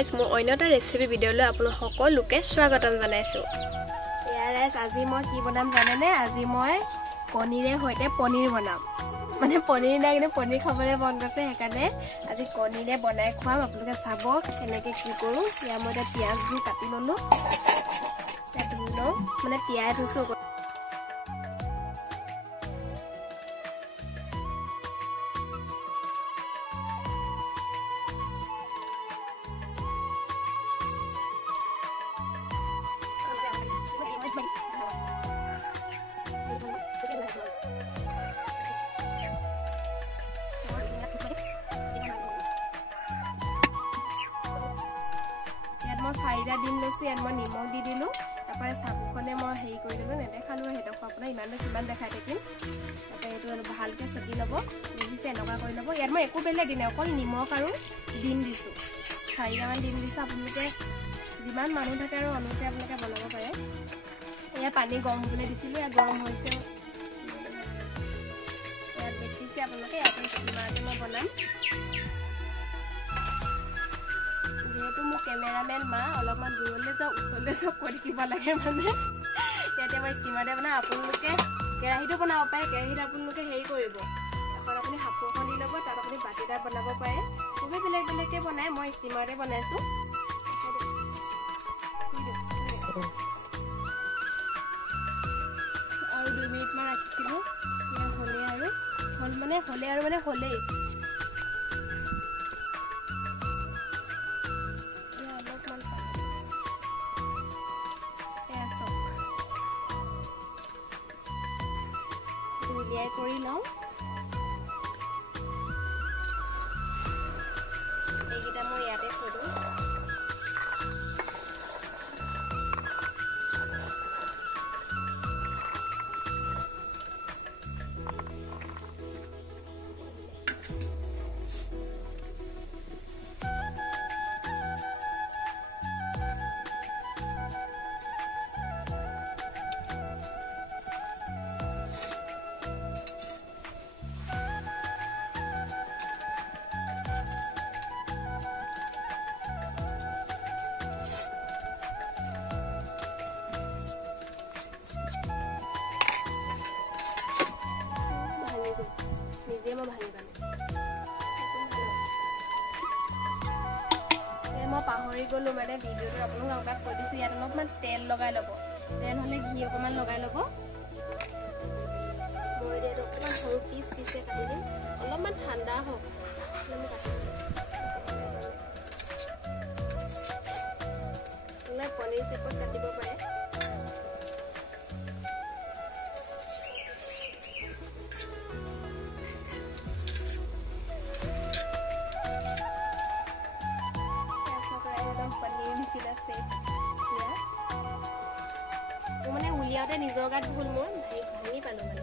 Guys মোৰ অন্য এটা ৰেচিপি ভিডিঅ'লৈ আপোনালোক সকলোকে স্বাগতম জনাইছোঁ। গাইজ আজি মই কি বনাম জানেনে? আজি মই কণীৰে সৈতে পনীৰ বনাম। মানে পনীৰ নাই কিন্তু পনীৰ খাবলৈ মন গৈছে, সেইকাৰণে আজি কণীৰে বনাই খুৱাম। আপোনালোকে চাব কেনেকৈ কি কৰোঁ। ইয়াৰ মই এতিয়া পিঁয়াজবোৰ কাটি ল'লোঁ, ধুই লওঁ, মানে তিয়াই থৈছোঁ। মই 4টা ডিম লৈছোঁ, ইয়াত মই নিমখ দি দিলোঁ। তাৰপৰা চাকুখনে মই হেৰি কৰি দিলোঁ, নেদেখালোঁ সেইডোখৰ আপোনাৰ ইমানটো কিমান দেখাই থাকিম। তাৰপৰা এইটো ভালকৈ চেকি ল'ব, দেখিছে এনেকুৱা কৰি ল'ব। ইয়াত মই একো বেলেগ দি নাই, অকল নিমখ আৰু ডিম দিছোঁ। 4টামান ডিম দিছোঁ। আপোনালোকে যিমান মানুহ থাকে আৰু অনুযায়ী আপোনালোকে বনাব পাৰে। এয়া পানী গৰম হ'বলৈ দিছিলোঁ, ইয়াত গৰম হৈছে। ইয়াত দেখিছে আপোনালোকে, ইয়াতে ষ্টিমাৰতে মই বনাম। যিহেতু মোৰ কেমেৰামেন মা অলপমান দূৰলৈ যাওঁ, ওচৰলৈ যাওঁ কৈ থাকিব লাগে, মানে ইয়াতে মই ষ্টিমাৰতে বনাওঁ। আপোনালোকে কেৰাহীটো বনাব পাৰে, কেৰাহীত আপোনালোকে হেৰি কৰিব, এখন আপুনি সাঁফৰ এখন দি ল'ব, তাত আপুনি বাতি এটাত বনাব পাৰে। খুবেই বেলেগ বেলেগকৈ বনায়, মই ষ্টিমাৰতে বনাইছোঁ। আৰু 2 মিনিটমান ৰাখিছিলোঁ, হ'লেই আৰু হ'লেই উলিয়াই কৰি লওঁ। এইকেইটা মই ইয়াতে থৈ দিওঁ। মই পাহৰি গ'লোঁ, মানে ভিডিঅ'টো আপোনালোকক আগত কৈ দিছোঁ। ইয়াত অলপমান তেল লগাই ল'ব, তেল হ'লে ঘি অকণমান লগাই ল'ব। মই এতিয়া অকণমান সৰু পিচে কাটি দিম, অলপমান ঠাণ্ডা হওক। পনীৰ চেপত কাটিব পাৰে। পনীৰ নিচিনা চেপ মোৰ মানে উলিয়াওঁতে নিজৰ গাত ভুল, মোৰ ভাঙি পালোঁ মানে।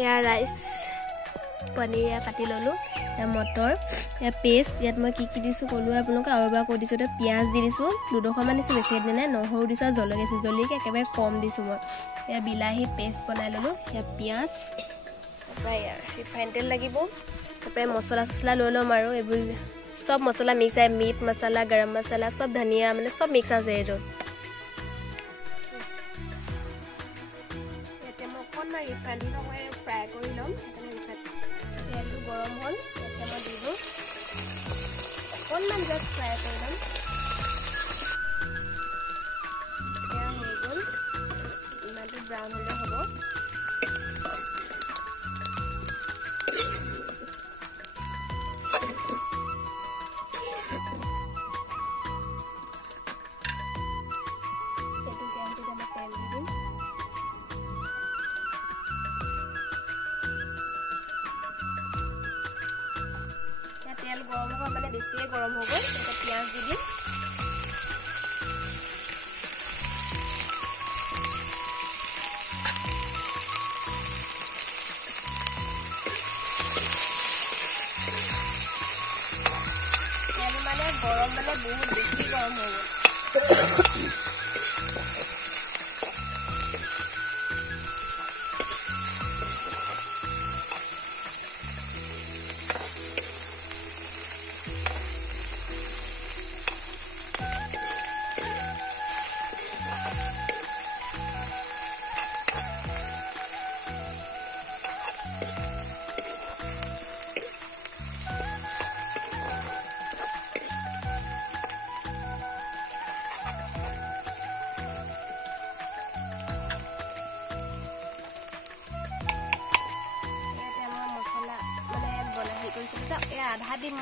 এয়া ৰাইচ, পনীৰ কাটি ল'লোঁ, এয়া মটৰ, এয়া পেষ্ট। ইয়াত মই কি দিছোঁ ক'লোঁ আপোনালোকে, আৰু এবাৰ কৈ দিছোঁ। পিঁয়াজ দি দিছোঁ 2ডোখৰমান দিছোঁ, বেছি দি নাই। নহৰু দিছোঁ আৰু জলকীয়া দিছোঁ, জলকীয়া একেবাৰে কম দিছোঁ মই। এয়া বিলাহী পেষ্ট বনাই ল'লোঁ, এয়া পিঁয়াজ, তাৰপৰা ইয়াৰ ৰিফাইন তেল লাগিব। তাৰপৰা মছলা চছলা লৈ ল'ম, আৰু এইবোৰ চব মছলা মিক্স আছে, মিট মছলা, গৰম মছলা, চব ধনিয়া, মানে চব মিক্স আছে এইটো। অকণমান ৰিফাইন মই ফ্ৰাই কৰি ল'ম। তেলটো গৰম হ'ল, ইয়াতে মই দি দিওঁ, অকণমান জাষ্ট ফ্ৰাই কৰি ল'ম। এয়া হৈ গ'ল, ইমানটো ব্ৰাউন হ'লে হ'ব। এইটো কেৰাহীটোতে মই তেল দি দিম। তেল গৰম হ'ব, মানে বেছিয়ে গৰম হৈ গ'ল। এতিয়া পিঁয়াজ দি দিম।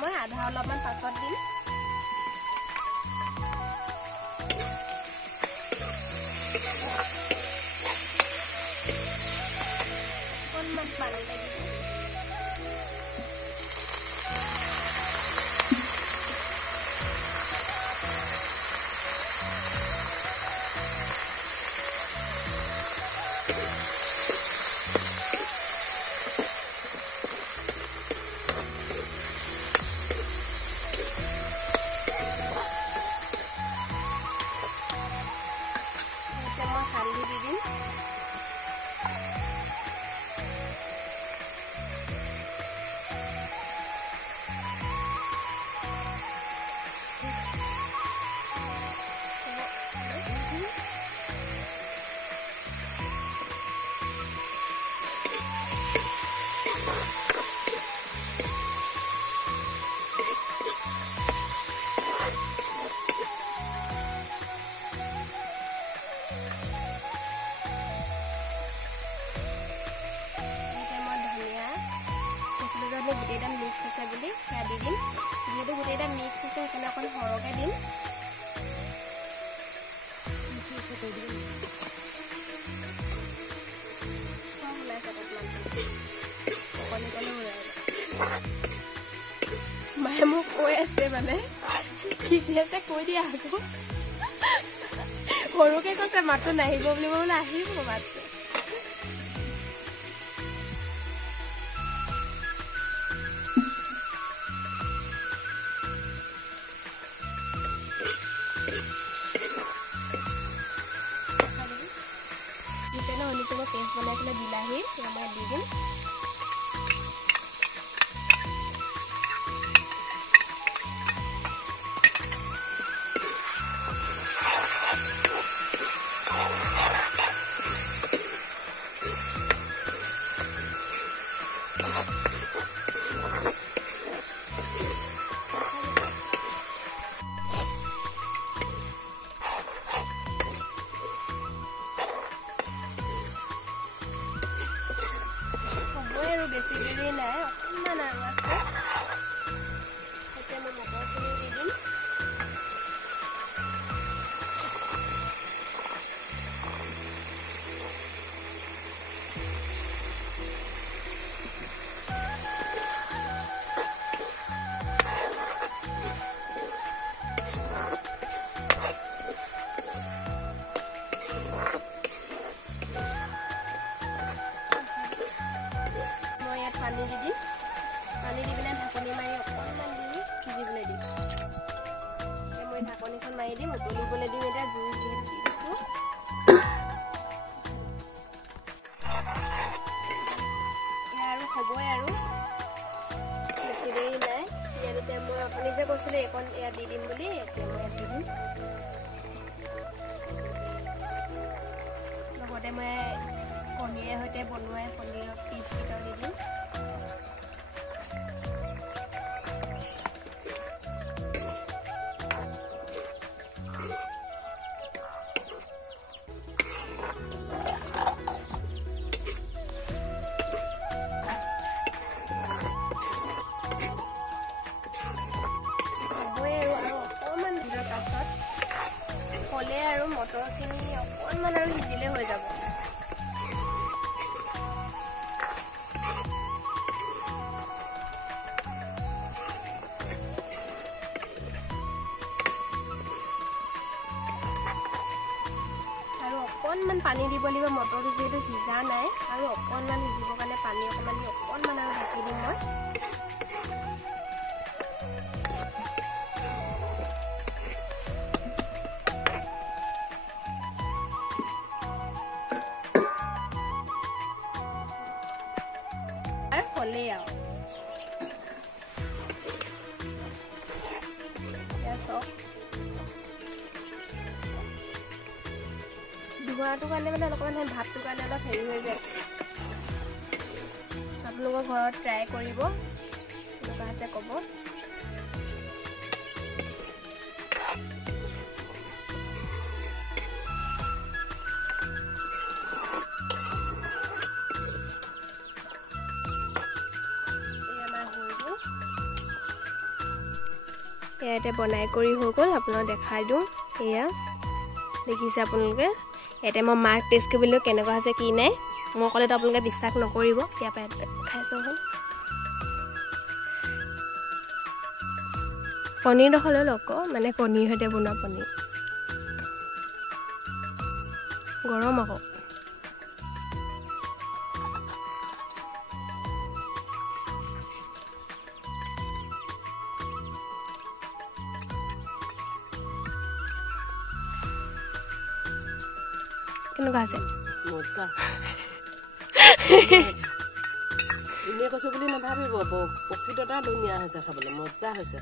মই আধা অলপমান পাছত দিম অকণমান পানী লাগিব গোটেইটা মিক্স আছে বুলি সেয়া দি দিম যিহেতু গোটেইটা মিক্স আছে সেইকাৰণে অকণ সৰহকৈ দিম মায়ে মোক কৈ আছে মানে ঠিক আছে কৈ দিয়া আকৌ সৰুকৈ কৈছে মাতটো নাহিব বুলি মই বোলে আহিব মাতটো পেষ্ট বনাইছিলে বিলাহী মই দি দিম বেছি দেৰি নাই অকণমান আৰু আছে এতিয়া মই মটৰখিনি দি দিম পানী দি পিনে ঢাকনি মাৰি অকণমান দি সিজিবলৈ দিম মই ঢাকনিখন মাৰি দিম উতলিবলৈ দিম এতিয়া জুই যিহেতু দি দিছোঁ এয়া আৰু হ'বই আৰু বেছি দেৰি নাই ইয়াতে মই আপুনি যে কৈছিলে এইকণ এয়া দি দিম বুলি এতিয়া মই দি দিম লগতে মই কণীৰে সৈতে বনোৱা পনীৰৰ পিচকেইটাও দি দিম হ'লে আৰু মটৰখিনি অকণমান আৰু সিজিলে হৈ যাব আৰু অকণমান পানী দিব লাগিব মটৰটো যিহেতু সিজা নাই আৰু অকণমান সিজিবৰ কাৰণে পানী অকণমান দি অকণমান আৰু ঢাকি দিম মই হ'লে আৰু ধোঁৱাটোৰ কাৰণে মানে অলপমান ভাতটোৰ কাৰণে অলপ হেৰি হৈ যায় আপোনালোকৰ ঘৰত ট্ৰাই কৰিব এনেকুৱা আছে ক'ব ইয়াতে বনাই কৰি হৈ গ'ল আপোনালোকক দেখাই দিওঁ এয়া দেখিছে আপোনালোকে ইয়াতে মই মাৰ্ক টেষ্ট কৰিবলৈ কেনেকুৱা হৈছে কি নাই মই ক'লে তো আপোনালোকে বিশ্বাস নকৰিব ইয়াৰ পৰা খাইছোঁ হ'ল পনীৰ ডোখৰ লৈ লওক মানে কণীৰ সৈতে বনোৱা পনীৰ গৰম আকৌ কেনেকুৱা আছে মজা এনে কৈছোঁ বুলি নাভাবিব প্ৰকৃততে ধুনীয়া হৈছে খাবলৈ মজা হৈছে